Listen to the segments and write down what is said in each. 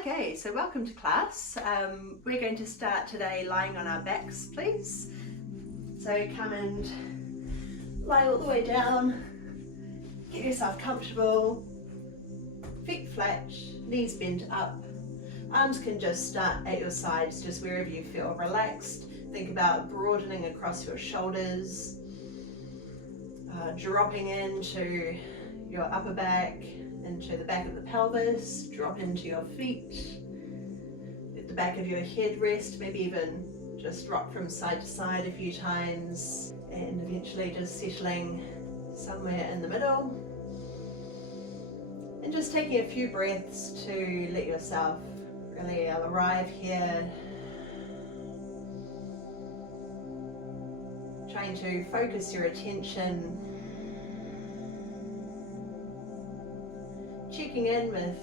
Okay, so welcome to class. We're going to start today lying on our backs, please. So come and lie all the way down, get yourself comfortable, feet flat, knees bent up. Arms can just start at your sides, just wherever you feel relaxed. Think about broadening across your shoulders, dropping into your upper back, into the back of the pelvis, drop into your feet, let the back of your head rest, maybe even just rock from side to side a few times, and eventually just settling somewhere in the middle. And just taking a few breaths to let yourself really arrive here. Trying to focus your attention, checking in with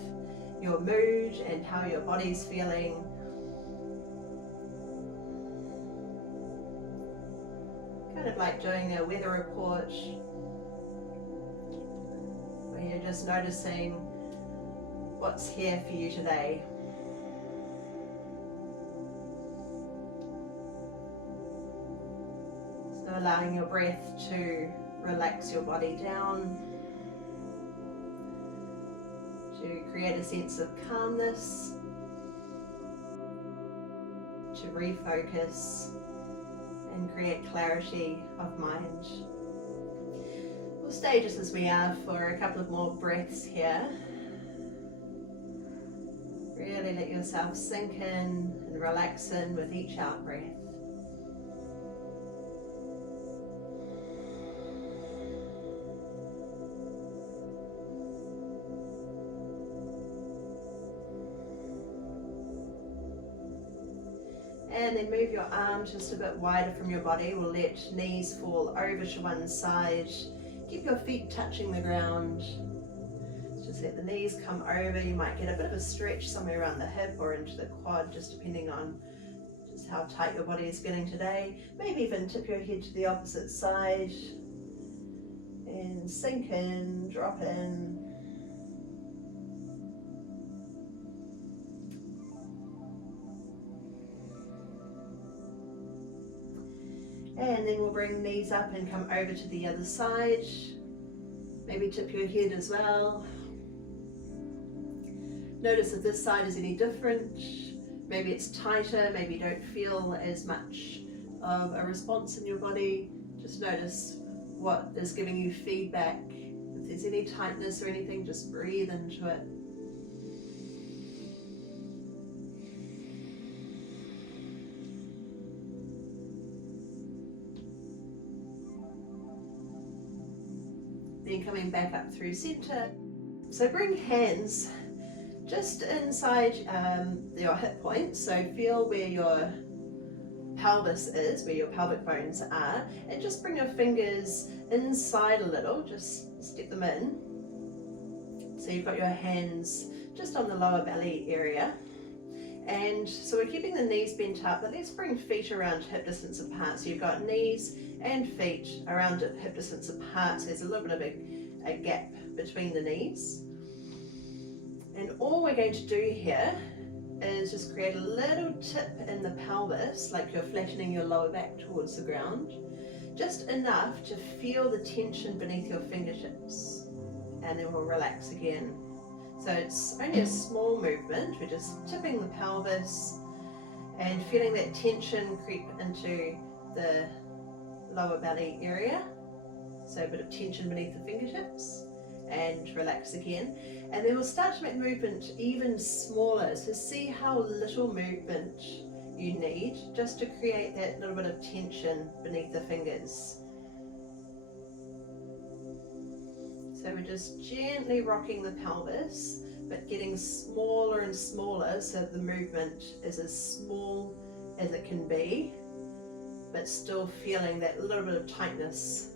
your mood and how your body's feeling. Kind of like doing a weather report, where you're just noticing what's here for you today. So allowing your breath to relax your body down, to create a sense of calmness, to refocus and create clarity of mind. We'll stay just as we are for a couple of more breaths here. Really let yourself sink in and relax in with each out breath. And then move your arms just a bit wider from your body. We'll let knees fall over to one side. Keep your feet touching the ground. Just let the knees come over. You might get a bit of a stretch somewhere around the hip or into the quad, just depending on just how tight your body is feeling today. Maybe even tip your head to the opposite side. And sink in, drop in. And then we'll bring knees up and come over to the other side. Maybe tip your head as well. Notice if this side is any different. Maybe it's tighter, maybe you don't feel as much of a response in your body. Just notice what is giving you feedback. If there's any tightness or anything, just breathe into it. Then coming back up through center. So bring hands just inside your hip points. So feel where your pelvis is, where your pelvic bones are, and just bring your fingers inside a little, just step them in. So you've got your hands just on the lower belly area. And so we're keeping the knees bent up, but let's bring feet around hip distance apart. So you've got knees and feet around hip distance apart, so there's a little bit of a gap between the knees. And all we're going to do here is just create a little tip in the pelvis, like you're flattening your lower back towards the ground, just enough to feel the tension beneath your fingertips, and then we'll relax again. So it's only a small movement, we're just tipping the pelvis and feeling that tension creep into the lower belly area. So a bit of tension beneath the fingertips, and relax again. And then we'll start to make the movement even smaller. So see how little movement you need just to create that little bit of tension beneath the fingers. So we're just gently rocking the pelvis, but getting smaller and smaller, so the movement is as small as it can be, but still feeling that little bit of tightness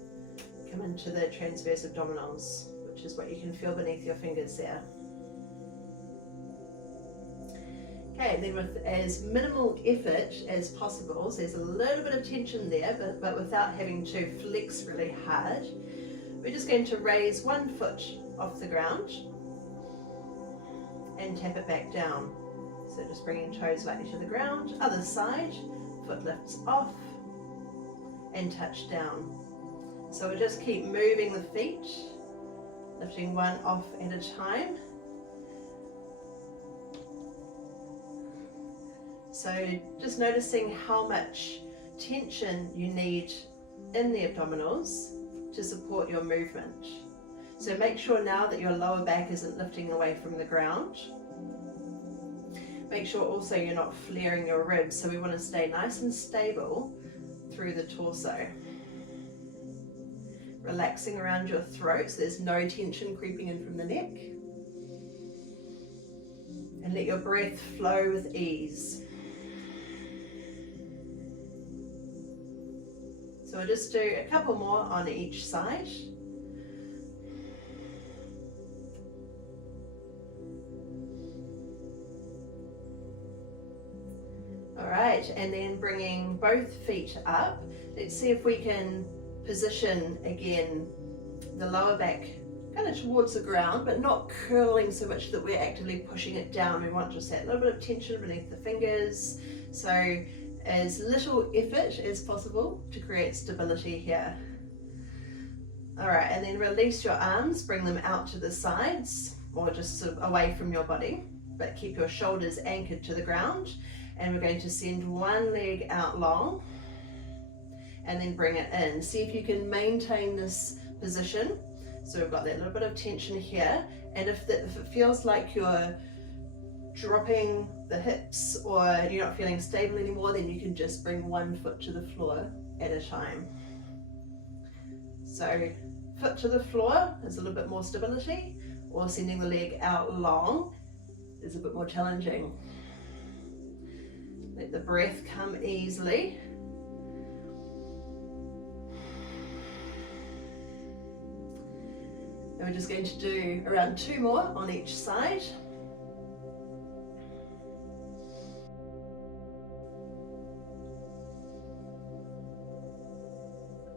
come into the transverse abdominals, which is what you can feel beneath your fingers there. Okay, and then with as minimal effort as possible, so there's a little bit of tension there, but without having to flex really hard, we're just going to raise one foot off the ground and tap it back down. So just bringing toes lightly to the ground. Other side, foot lifts off and touch down. So we'll just keep moving the feet, lifting one off at a time. So just noticing how much tension you need in the abdominals to support your movement. So make sure now that your lower back isn't lifting away from the ground. Make sure also you're not flaring your ribs, so we want to stay nice and stable through the torso. Relaxing around your throat so there's no tension creeping in from the neck. And let your breath flow with ease. So we'll just do a couple more on each side. All right, and then bringing both feet up. Let's see if we can position again the lower back kind of towards the ground, but not curling so much that we're actively pushing it down. We want just that little bit of tension beneath the fingers. So as little effort as possible to create stability here. All right, and then release your arms, bring them out to the sides or just sort of away from your body, but keep your shoulders anchored to the ground. And we're going to send one leg out long and then bring it in. See if you can maintain this position. So we've got that little bit of tension here, and if it feels like you're dropping the hips or you're not feeling stable anymore, then you can just bring one foot to the floor at a time. So foot to the floor is a little bit more stability, or sending the leg out long is a bit more challenging. Let the breath come easily. And we're just going to do around 2 more on each side.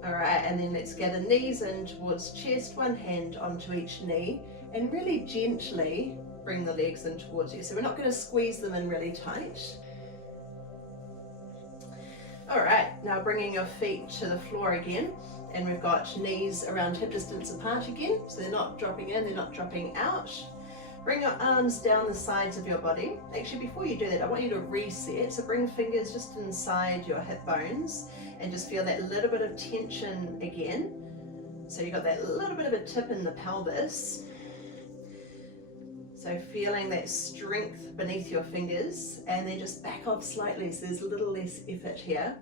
All right, and then let's gather knees in towards chest, one hand onto each knee, and really gently bring the legs in towards you. So we're not going to squeeze them in really tight. All right, now bringing your feet to the floor again, and we've got knees around hip distance apart again, so they're not dropping in, they're not dropping out. Bring your arms down the sides of your body. Actually, before you do that, I want you to reset, so bring fingers just inside your hip bones and just feel that little bit of tension again. So you've got that little bit of a tip in the pelvis. So feeling that strength beneath your fingers, and then just back off slightly so there's a little less effort here.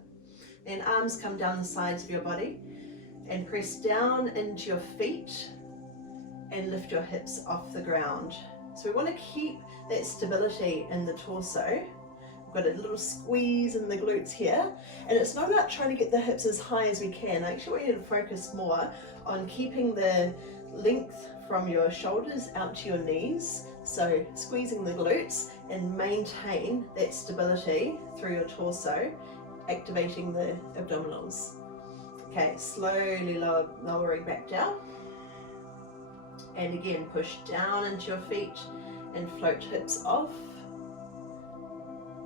Then arms come down the sides of your body and press down into your feet and lift your hips off the ground. So we want to keep that stability in the torso. We've got a little squeeze in the glutes here, and it's not about trying to get the hips as high as we can. I actually want you to focus more on keeping the length from your shoulders out to your knees. So squeezing the glutes and maintain that stability through your torso, activating the abdominals. Okay, slowly lowering back down. And again, push down into your feet and float hips off.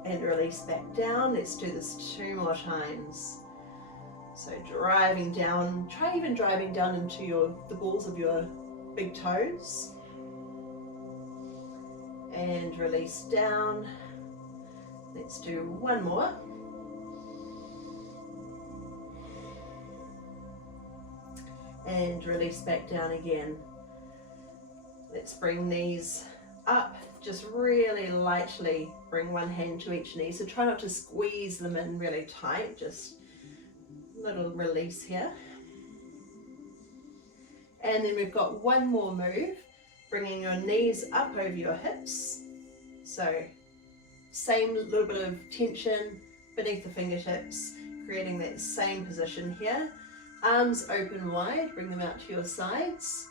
And release back down. Let's do this 2 more times. So driving down, try even driving down into the balls of your big toes. And release down. Let's do 1 more. And release back down again. Let's bring knees up, just really lightly bring one hand to each knee. So try not to squeeze them in really tight, just a little release here. And then we've got 1 more move, bringing your knees up over your hips. So same little bit of tension beneath the fingertips, creating that same position here. Arms open wide, bring them out to your sides.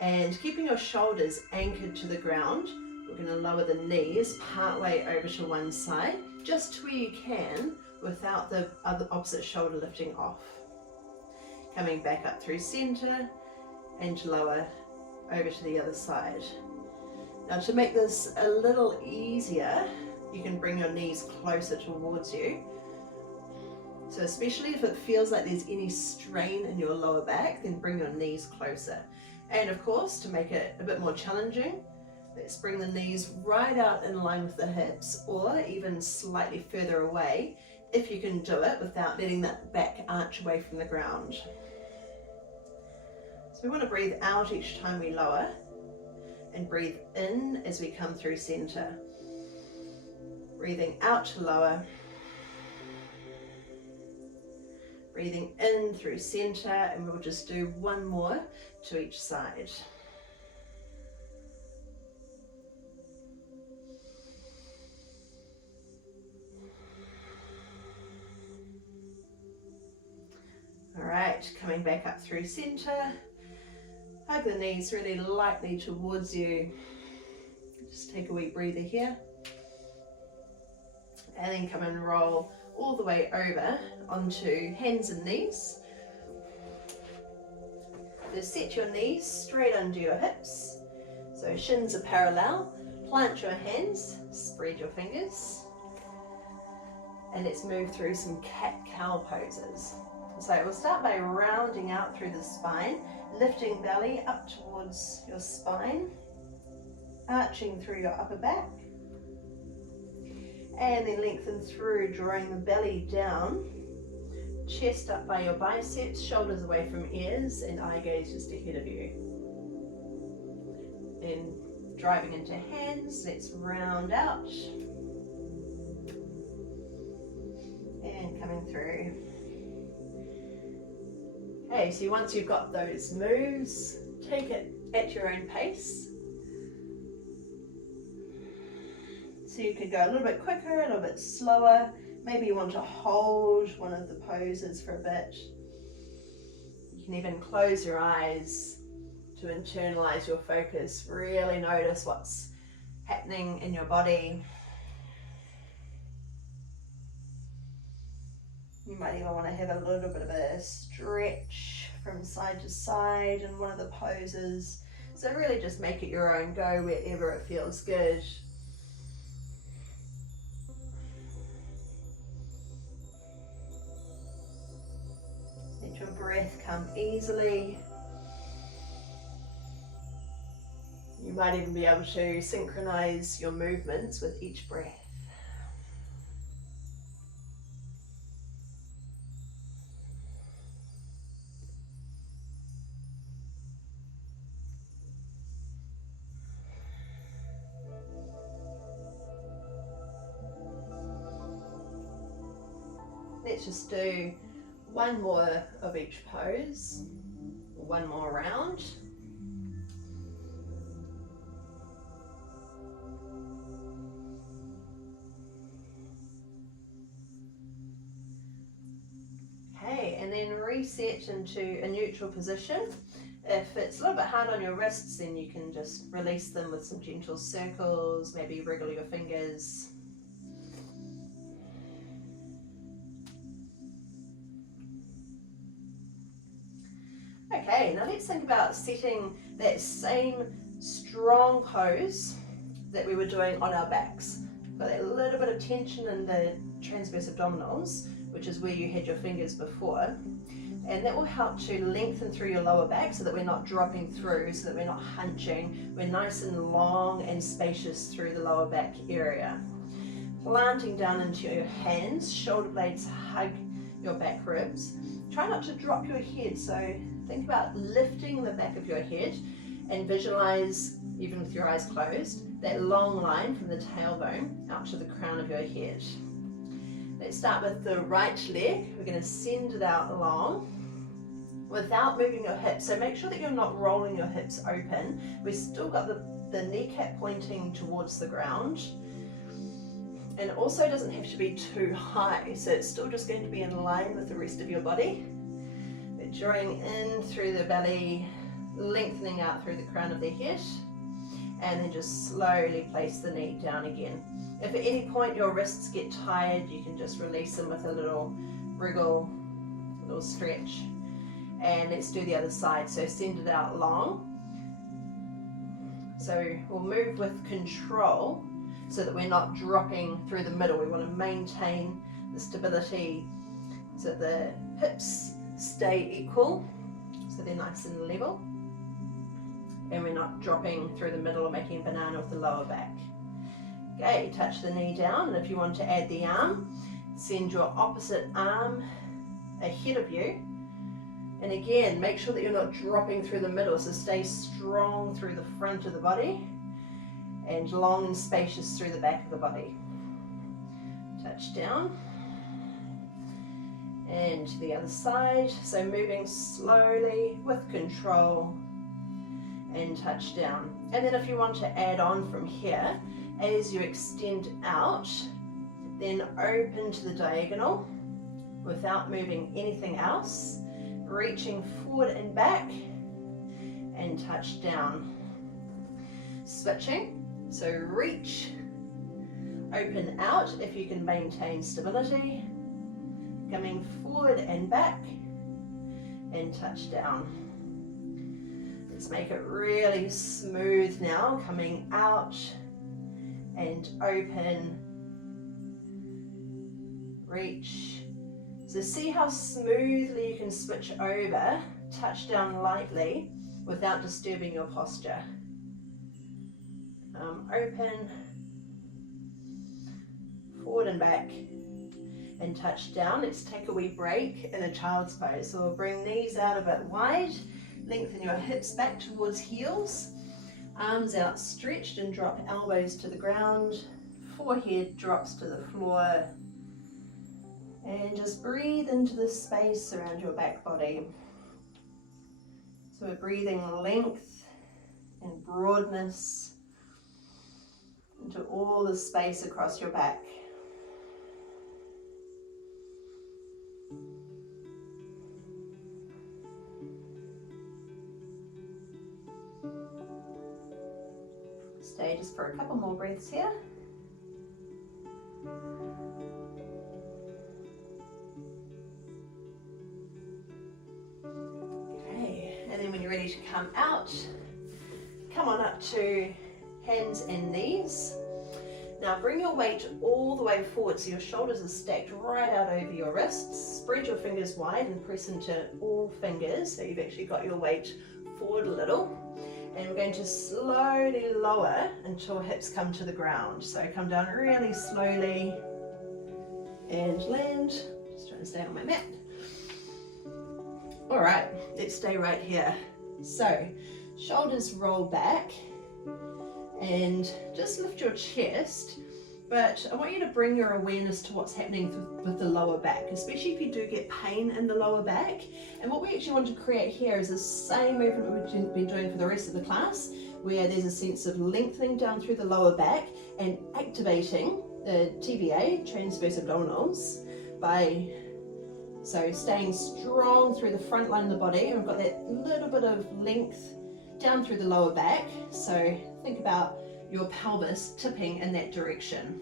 And keeping your shoulders anchored to the ground, we're going to lower the knees partway over to one side, just where you can, without the opposite shoulder lifting off. Coming back up through center and lower over to the other side. Now to make this a little easier, you can bring your knees closer towards you. So especially if it feels like there's any strain in your lower back, then bring your knees closer. And of course, to make it a bit more challenging, let's bring the knees right out in line with the hips, or even slightly further away, if you can do it without letting that back arch away from the ground. So we want to breathe out each time we lower, and breathe in as we come through center. Breathing out to lower. Breathing in through center, and we'll just do one more to each side. All right, coming back up through center. Hug the knees really lightly towards you. Just take a wee breather here. And then come and roll all the way over onto hands and knees. Just set your knees straight under your hips. So shins are parallel. Plant your hands, spread your fingers. And let's move through some cat-cow poses. So we'll start by rounding out through the spine, lifting belly up towards your spine, arching through your upper back, and then lengthen through, drawing the belly down, chest up by your biceps, shoulders away from ears, and eye gaze just ahead of you. Then driving into hands, let's round out, and coming through. Okay, so once you've got those moves, take it at your own pace. So you could go a little bit quicker, a little bit slower. Maybe you want to hold one of the poses for a bit. You can even close your eyes to internalize your focus. Really notice what's happening in your body. You might even want to have a little bit of a stretch from side to side in one of the poses. So really just make it your own, go wherever it feels good. Let your breath come easily. You might even be able to synchronize your movements with each breath. Let's just do one more of each pose, one more round. Okay, and then reset into a neutral position. If it's a little bit hard on your wrists, then you can just release them with some gentle circles, maybe wriggle your fingers. Okay, now let's think about setting that same strong pose that we were doing on our backs. Got that little bit of tension in the transverse abdominals, which is where you had your fingers before. And that will help to lengthen through your lower back so that we're not dropping through, so that we're not hunching. We're nice and long and spacious through the lower back area. Planting down into your hands, shoulder blades hug your back ribs. Try not to drop your head, so think about lifting the back of your head and visualize, even with your eyes closed, that long line from the tailbone out to the crown of your head. Let's start with the right leg. We're going to send it out long without moving your hips. So make sure that you're not rolling your hips open. We've still got the kneecap pointing towards the ground. And it also doesn't have to be too high. So it's still just going to be in line with the rest of your body. We're drawing in through the belly, lengthening out through the crown of the head. And then just slowly place the knee down again. If at any point your wrists get tired, you can just release them with a little wriggle, a little stretch. And let's do the other side. So send it out long. So we'll move with control. so that we're not dropping through the middle. We want to maintain the stability so the hips stay equal, so they're nice and level, and we're not dropping through the middle or making a banana with the lower back. Okay, touch the knee down, and if you want to add the arm, send your opposite arm ahead of you. And again, make sure that you're not dropping through the middle, so stay strong through the front of the body and long and spacious through the back of the body. Touch down. And to the other side, so moving slowly with control and touch down. And then if you want to add on from here, as you extend out, then open to the diagonal without moving anything else, reaching forward and back and touch down. Switching, so reach, open out if you can maintain stability, coming forward and back and touch down. Let's make it really smooth now, coming out and open, reach. So see how smoothly you can switch over, touch down lightly without disturbing your posture. Open, forward and back, and touch down. Let's take a wee break in a child's pose. So we'll bring knees out a bit wide, lengthen your hips back towards heels, arms outstretched and drop elbows to the ground, forehead drops to the floor, and just breathe into the space around your back body. So we're breathing length and broadness into all the space across your back. Stay just for a couple more breaths here. Okay, and then when you're ready to come out, come on up to hands and knees. Now bring your weight all the way forward so your shoulders are stacked right out over your wrists. Spread your fingers wide and press into all fingers so you've actually got your weight forward a little. And we're going to slowly lower until hips come to the ground. So come down really slowly and land. Just trying to stay on my mat. All right, let's stay right here. So shoulders roll back and just lift your chest. But I want you to bring your awareness to what's happening with the lower back, especially if you do get pain in the lower back. And what we actually want to create here is the same movement we've been doing for the rest of the class, where there's a sense of lengthening down through the lower back and activating the TVA, transverse abdominals, by staying strong through the front line of the body. And we've got that little bit of length down through the lower back. So think about your pelvis tipping in that direction.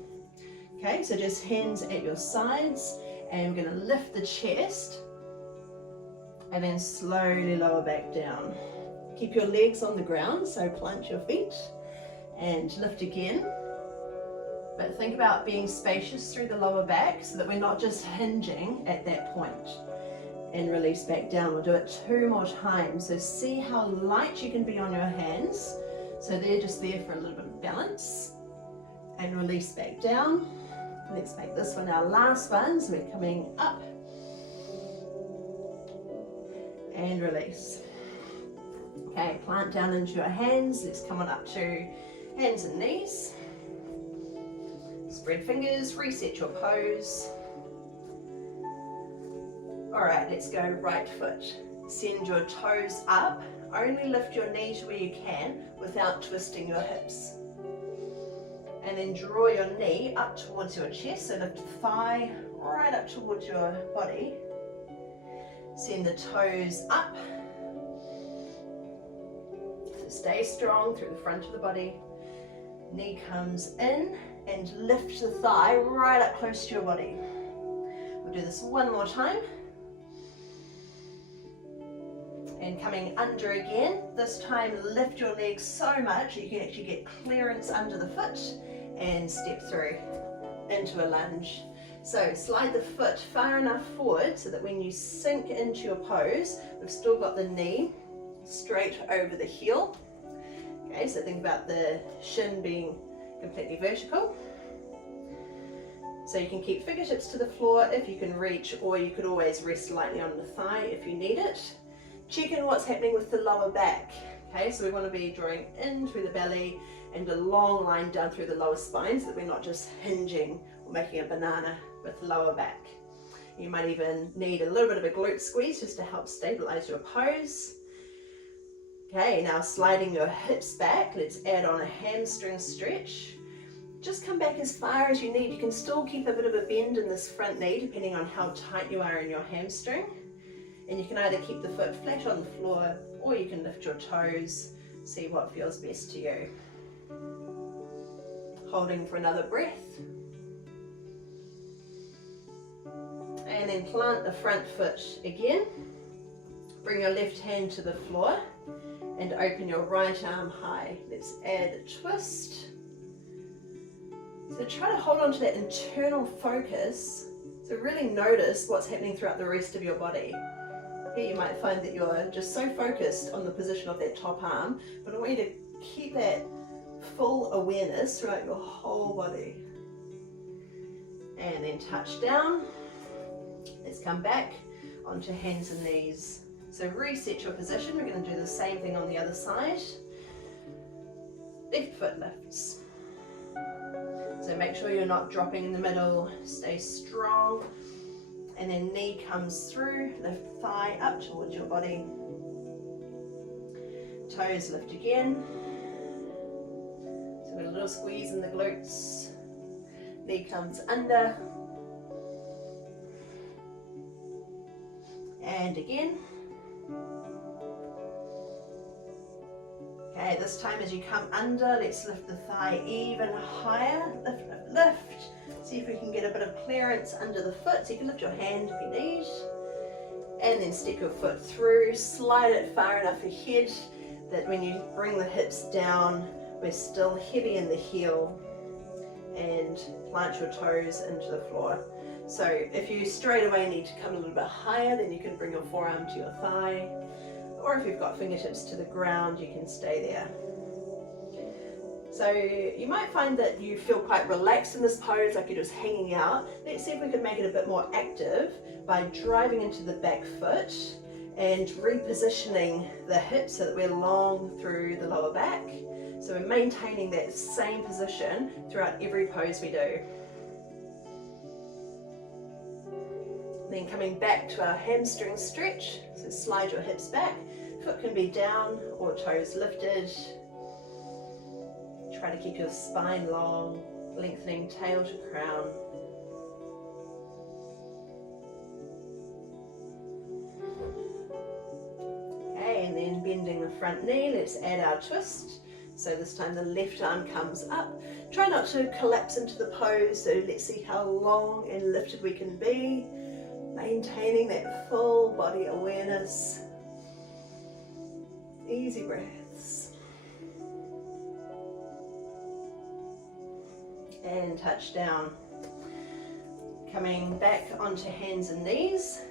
Okay, so just hands at your sides, and we're going to lift the chest and then slowly lower back down. Keep your legs on the ground, so plant your feet and lift again. But think about being spacious through the lower back so that we're not just hinging at that point. And release back down. We'll do it 2 more times. So see how light you can be on your hands. So they're just there for a little bit of balance. And release back down. Let's make this one our last one. So we're coming up and release. Okay, plant down into your hands. Let's come on up to hands and knees. Spread fingers, reset your pose. All right, let's go right foot. Send your toes up. Only lift your knee to where you can without twisting your hips. And then draw your knee up towards your chest, so lift the thigh right up towards your body. Send the toes up. So stay strong through the front of the body. Knee comes in and lift the thigh right up close to your body. We'll do this one more time. And coming under again, this time lift your legs so much you can actually get clearance under the foot and step through into a lunge. So slide the foot far enough forward so that when you sink into your pose, we've still got the knee straight over the heel. Okay, so think about the shin being completely vertical. So you can keep fingertips to the floor if you can reach, or you could always rest lightly on the thigh if you need it. Check in what's happening with the lower back. Okay, so we want to be drawing in through the belly and a long line down through the lower spine so that we're not just hinging or making a banana with the lower back. You might even need a little bit of a glute squeeze just to help stabilize your pose. Okay, now sliding your hips back, let's add on a hamstring stretch. Just come back as far as you need. You can still keep a bit of a bend in this front knee depending on how tight you are in your hamstring. And you can either keep the foot flat on the floor or you can lift your toes, see what feels best to you. Holding for another breath. And then plant the front foot again. Bring your left hand to the floor and open your right arm high. Let's add a twist. So try to hold on to that internal focus. So really notice what's happening throughout the rest of your body. Here you might find that you're just so focused on the position of that top arm, but I want you to keep that full awareness throughout your whole body. And then touch down. Let's come back onto hands and knees. So reset your position. We're going to do the same thing on the other side. Left foot lifts. So make sure you're not dropping in the middle. Stay strong. And then knee comes through, lift thigh up towards your body. Toes lift again. So we've got a little squeeze in the glutes. Knee comes under. And again. Okay, this time as you come under, let's lift the thigh even higher. Lift, lift, lift. See if we can get a bit of clearance under the foot. So you can lift your hand if you need. And then step your foot through. Slide it far enough ahead that when you bring the hips down, we're still heavy in the heel. And plant your toes into the floor. So if you straight away need to come a little bit higher, then you can bring your forearm to your thigh. Or if you've got fingertips to the ground, you can stay there. So you might find that you feel quite relaxed in this pose, like you're just hanging out. Let's see if we can make it a bit more active by driving into the back foot and repositioning the hips so that we're long through the lower back. So we're maintaining that same position throughout every pose we do. Then coming back to our hamstring stretch, so slide your hips back, foot can be down or toes lifted. Try to keep your spine long, lengthening tail to crown. Okay, and then bending the front knee, let's add our twist. So this time the left arm comes up. Try not to collapse into the pose, so let's see how long and lifted we can be. Maintaining that full body awareness. Easy breaths. And touch down. Coming back onto hands and knees.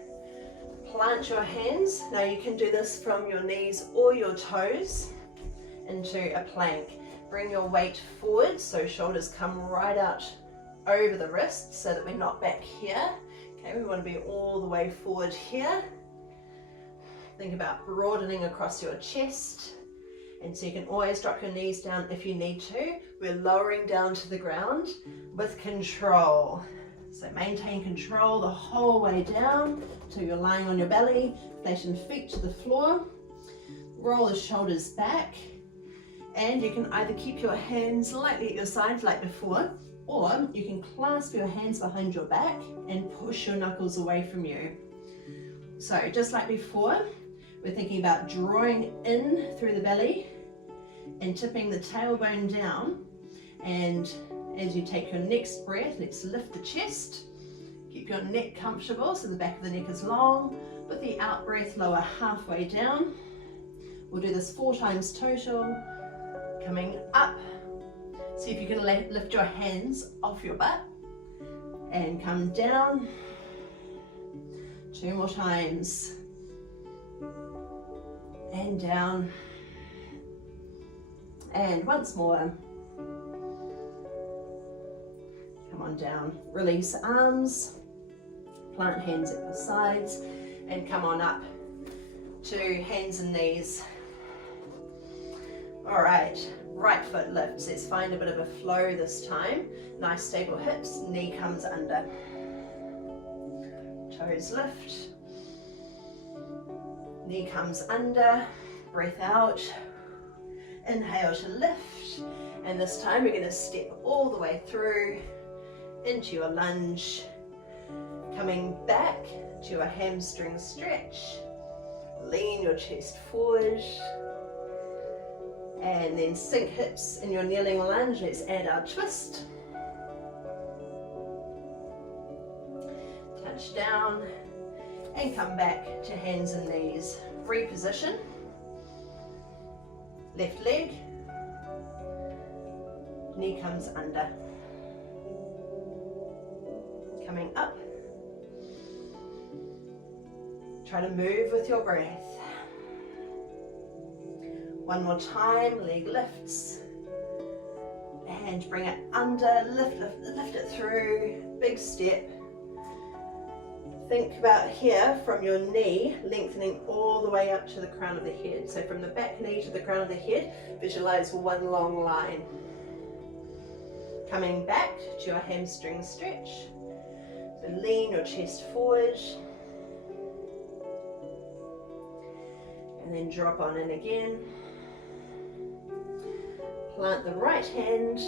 Plant your hands. Now you can do this from your knees or your toes into a plank. Bring your weight forward so shoulders come right out over the wrists so that we're not back here. Okay, we want to be all the way forward here. Think about broadening across your chest. And so you can always drop your knees down if you need to. We're lowering down to the ground with control. So maintain control the whole way down till you're lying on your belly. Flatten feet to the floor. Roll the shoulders back. And you can either keep your hands lightly at your sides like before, or you can clasp your hands behind your back and push your knuckles away from you. So just like before, we're thinking about drawing in through the belly and tipping the tailbone down. And as you take your next breath, let's lift the chest. Keep your neck comfortable so the back of the neck is long. With the out breath, lower halfway down. We'll do this 4 times total. Coming up. See if you can lift your hands off your butt and come down. 2 more times. And down. And once more. Come on down. Release arms. Plant hands at your sides. And come on up to hands and knees. All right, right foot lifts. Let's find a bit of a flow this time. Nice stable hips, knee comes under. Toes lift. Knee comes under, breath out. Inhale to lift. And this time we're going to step all the way through into your lunge. Coming back to a hamstring stretch. Lean your chest forward. And then sink hips in your kneeling lunge. Let's add our twist. Touch down and come back to hands and knees. Reposition. Left leg. Knee comes under. Coming up. Try to move with your breath. One more time, leg lifts. And bring it under, lift it through, big step. Think about here from your knee, lengthening all the way up to the crown of the head. So from the back knee to the crown of the head, visualize one long line. Coming back to your hamstring stretch. So lean your chest forward. And then drop on in again. Plant the right hand,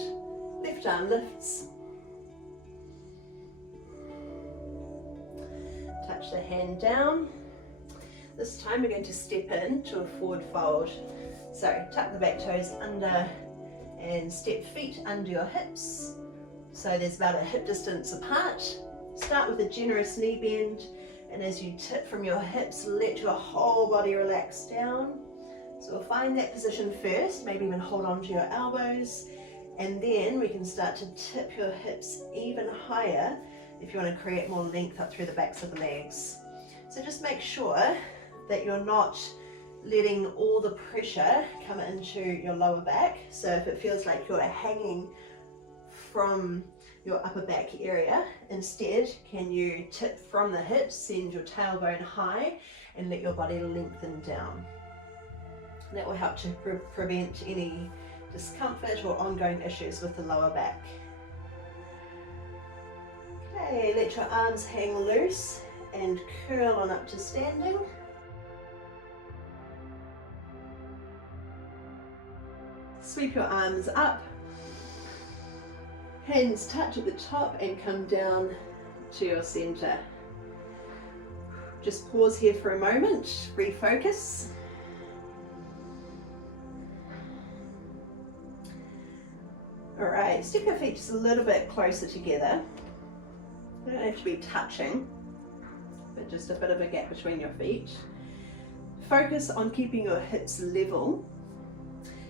left arm lifts. Touch the hand down. This time we're going to step in to a forward fold. So tuck the back toes under and step feet under your hips. So there's about a hip distance apart. Start with a generous knee bend, and as you tip from your hips, let your whole body relax down. So we'll find that position first, maybe even hold on to your elbows, and then we can start to tip your hips even higher if you want to create more length up through the backs of the legs. So just make sure that you're not letting all the pressure come into your lower back. So if it feels like you're hanging from your upper back area, instead can you tip from the hips, send your tailbone high, and let your body lengthen down. That will help to prevent any discomfort or ongoing issues with the lower back. Okay, let your arms hang loose and curl on up to standing. Sweep your arms up, hands touch at the top and come down to your center. Just pause here for a moment, refocus. All right, step your feet just a little bit closer together. They don't have to be touching, but just a bit of a gap between your feet. Focus on keeping your hips level,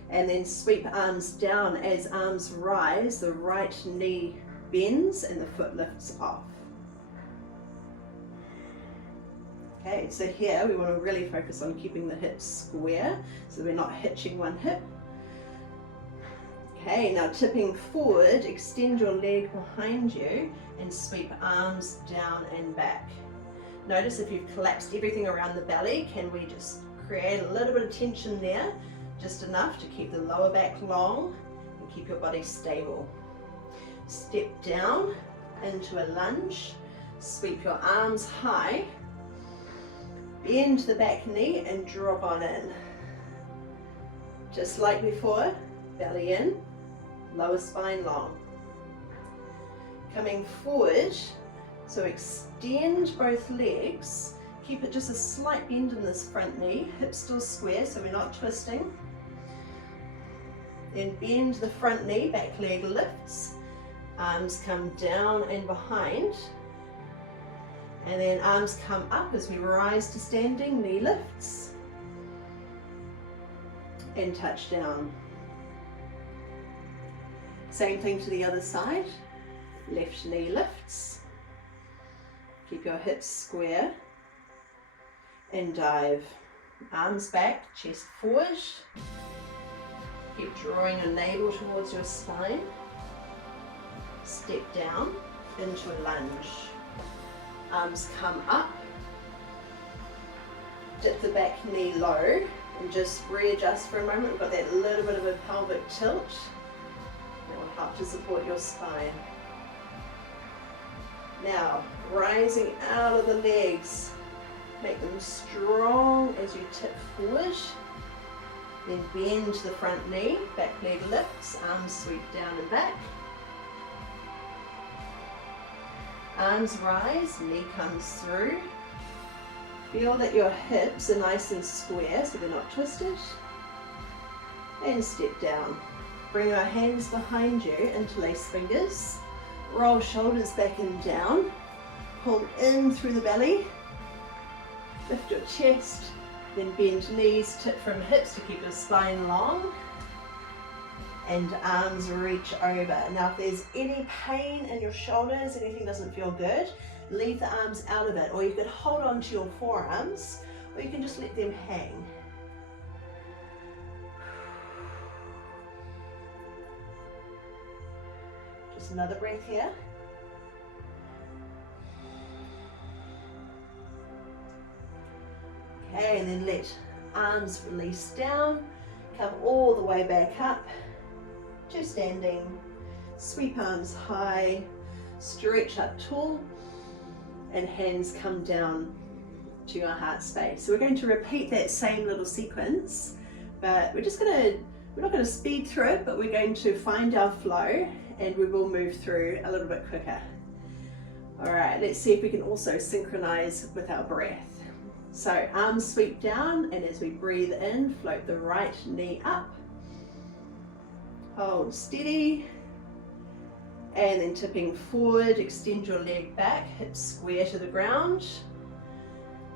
and then sweep arms down. As arms rise, the right knee bends and the foot lifts off. Okay, so here we want to really focus on keeping the hips square, so we're not hitching one hip. Okay, now tipping forward, extend your leg behind you and sweep arms down and back. Notice if you've collapsed everything around the belly, can we just create a little bit of tension there, just enough to keep the lower back long and keep your body stable. Step down into a lunge, sweep your arms high, bend the back knee and drop on in. Just like before, belly in, lower spine long. Coming forward, so extend both legs, keep it just a slight bend in this front knee, hips still square so we're not twisting. Then bend the front knee, back leg lifts, arms come down and behind, and then arms come up as we rise to standing, knee lifts, and touch down. Same thing to the other side. Left knee lifts. Keep your hips square. And dive. Arms back, chest forward. Keep drawing your navel towards your spine. Step down into a lunge. Arms come up. Dip the back knee low and just readjust for a moment. We've got that little bit of a pelvic tilt. That will help to support your spine. Now, rising out of the legs. Make them strong as you tip forward. Then bend the front knee, back leg lifts, arms sweep down and back. Arms rise, knee comes through. Feel that your hips are nice and square so they're not twisted. And step down. Bring your hands behind you, interlace fingers. Roll shoulders back and down. Pull in through the belly. Lift your chest. Then bend knees, tip from hips to keep your spine long. And arms reach over. Now if there's any pain in your shoulders, anything doesn't feel good, leave the arms out of it. Or you could hold on to your forearms, or you can just let them hang. Just another breath here. Okay, and then let arms release down, come all the way back up to standing, sweep arms high, stretch up tall, and hands come down to your heart space. So we're going to repeat that same little sequence, but we're not going to speed through it, but we're going to find our flow and we will move through a little bit quicker. All right, let's see if we can also synchronize with our breath. So arms sweep down, and as we breathe in, float the right knee up. Hold steady. And then tipping forward, extend your leg back, hips square to the ground.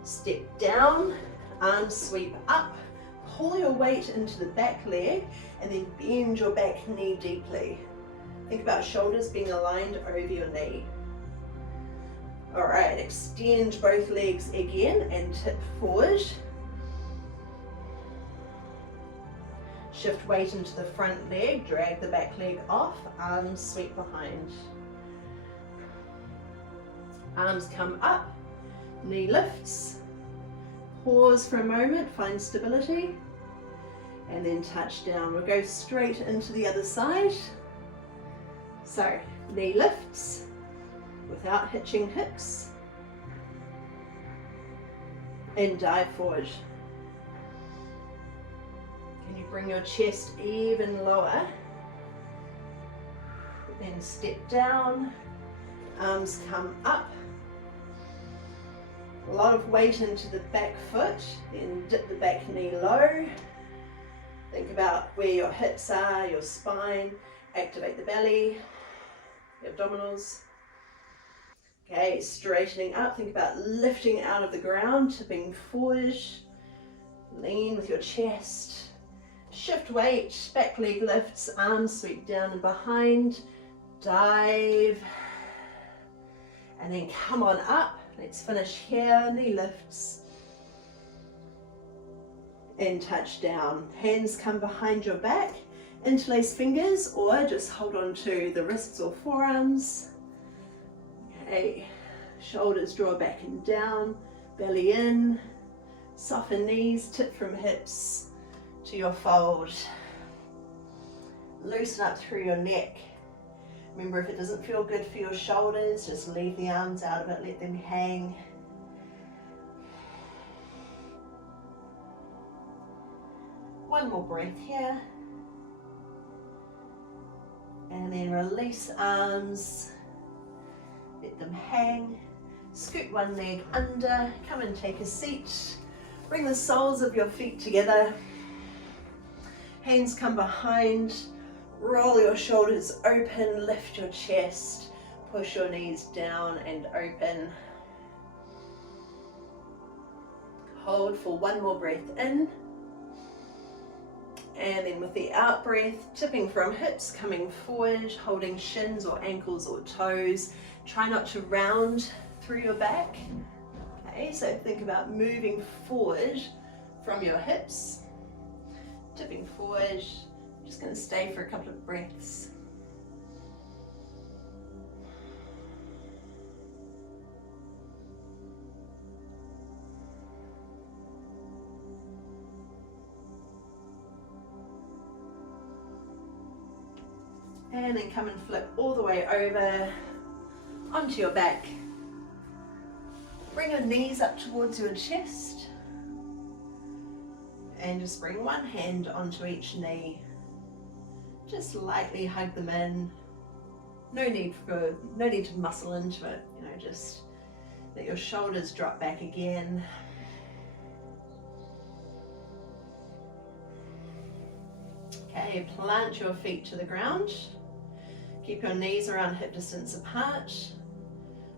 Step down, arms sweep up. Pull your weight into the back leg, and then bend your back knee deeply. Think about shoulders being aligned over your knee. All right, extend both legs again and tip forward. Shift weight into the front leg, drag the back leg off, arms sweep behind. Arms come up, knee lifts. Pause for a moment, find stability, and then touch down. We'll go straight into the other side. So, knee lifts. Without hitching hips, and dive forward. Can you bring your chest even lower? Then step down, arms come up. A lot of weight into the back foot, then dip the back knee low. Think about where your hips are, your spine, activate the belly, the abdominals. Okay, straightening up, think about lifting out of the ground, tipping forward, lean with your chest, shift weight, back leg lifts, arms sweep down and behind, dive, and then come on up. Let's finish here, knee lifts, and touch down. Hands come behind your back, interlace fingers, or just hold on to the wrists or forearms. Okay, shoulders draw back and down, belly in, soften knees, tip from hips to your fold. Loosen up through your neck. Remember, if it doesn't feel good for your shoulders, just leave the arms out of it, let them hang. One more breath here. And then release arms. Let them hang. Scoot one leg under. Come and take a seat. Bring the soles of your feet together. Hands come behind. Roll your shoulders open. Lift your chest. Push your knees down and open. Hold for one more breath in. And then with the out breath, tipping from hips, coming forward, holding shins or ankles or toes. Try not to round through your back. Okay, so think about moving forward from your hips, tipping forward. I'm just going to stay for a couple of breaths. And then come and flip all the way over onto your back. Bring your knees up towards your chest. And just bring one hand onto each knee. Just lightly hug them in. No need to muscle into it. You know, just let your shoulders drop back again. Okay, plant your feet to the ground. Keep your knees around hip distance apart.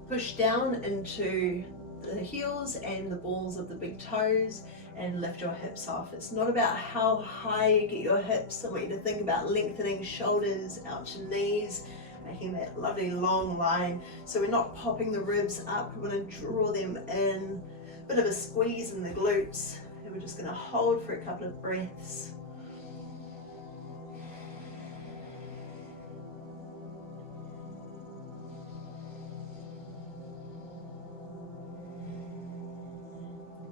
Push down into the heels and the balls of the big toes and lift your hips off. It's not about how high you get your hips. I want you to think about lengthening shoulders out to knees, making that lovely long line. So we're not popping the ribs up, we want to draw them in. Bit of a squeeze in the glutes, and we're just going to hold for a couple of breaths.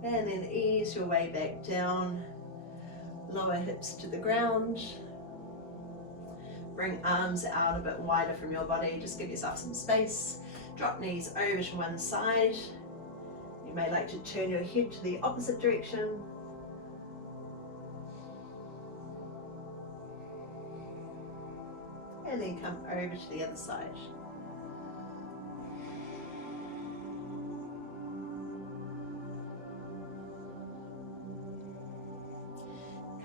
And then ease your way back down, lower hips to the ground. Bring arms out a bit wider from your body, just give yourself some space. Drop knees over to one side. You may like to turn your head to the opposite direction. And then come over to the other side.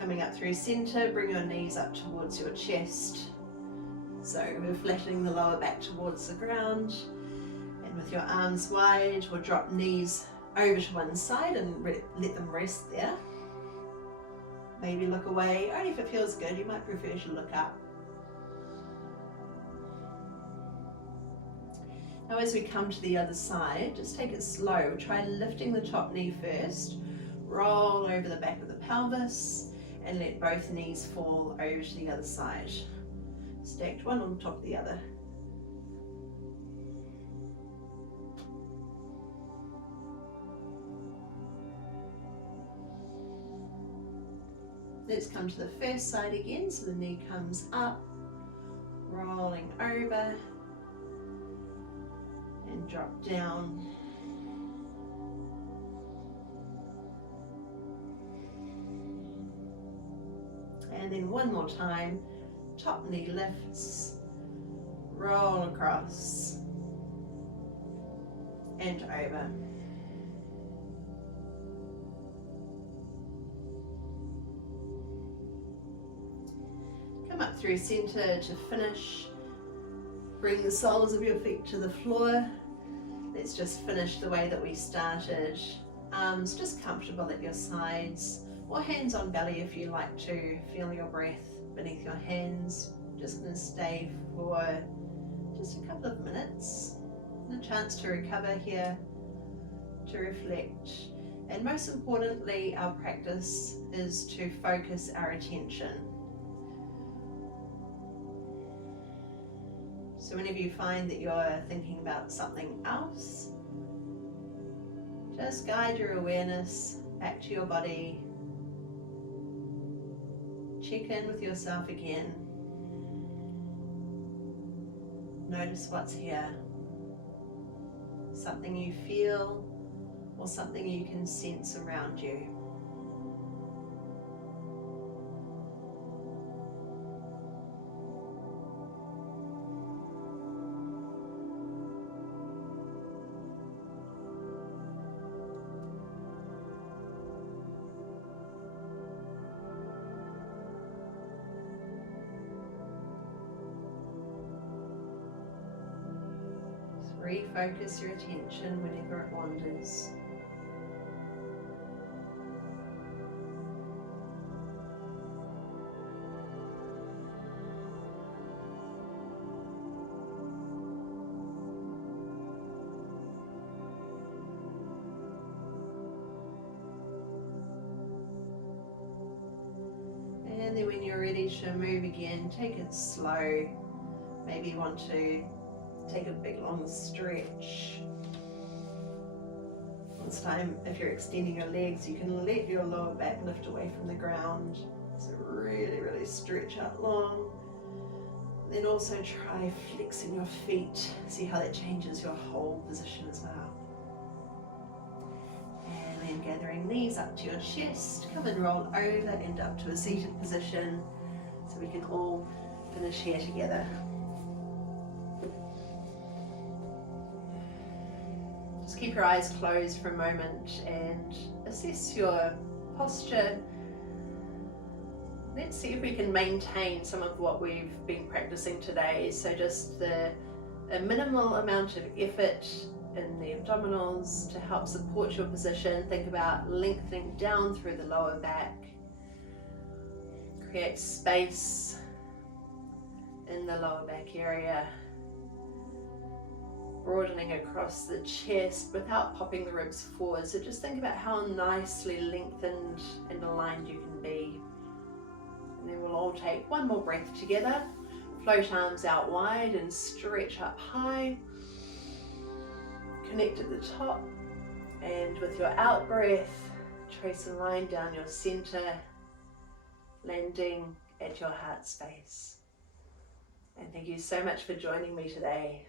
Coming up through center, bring your knees up towards your chest. So we're flattening the lower back towards the ground. And with your arms wide, we'll drop knees over to one side and let them rest there. Maybe look away, only if it feels good. You might prefer to look up. Now as we come to the other side, just take it slow. Try lifting the top knee first. Roll over the back of the pelvis. And let both knees fall over to the other side. Stacked one on top of the other. Let's come to the first side again, so the knee comes up, rolling over, and drop down. And then one more time, top knee lifts, roll across, and over. Come up through center to finish. Bring the soles of your feet to the floor. Let's just finish the way that we started. Arms just comfortable at your sides. Or hands on belly if you like to. Feel your breath beneath your hands. Just going to stay for just a couple of minutes. And a chance to recover here, to reflect. And most importantly, our practice is to focus our attention. So whenever you find that you're thinking about something else, just guide your awareness back to your body. Check in with yourself again. Notice what's here. Something you feel or something you can sense around you. Refocus your attention whenever it wanders. And then when you're ready to move again, take it slow. Maybe you want to take a big long stretch. This time, if you're extending your legs, you can let your lower back lift away from the ground. So really, really stretch out long. Then also try flexing your feet. See how that changes your whole position as well. And then gathering knees up to your chest. Come and roll over, end up to a seated position. So we can all finish here together. Just keep your eyes closed for a moment and assess your posture. Let's see if we can maintain some of what we've been practicing today. So just a minimal amount of effort in the abdominals to help support your position. Think about lengthening down through the lower back. Create space in the lower back area. Broadening across the chest without popping the ribs forward. So just think about how nicely lengthened and aligned you can be. And then we'll all take one more breath together. Float arms out wide and stretch up high. Connect at the top. And with your out breath, trace a line down your center, landing at your heart space. And thank you so much for joining me today.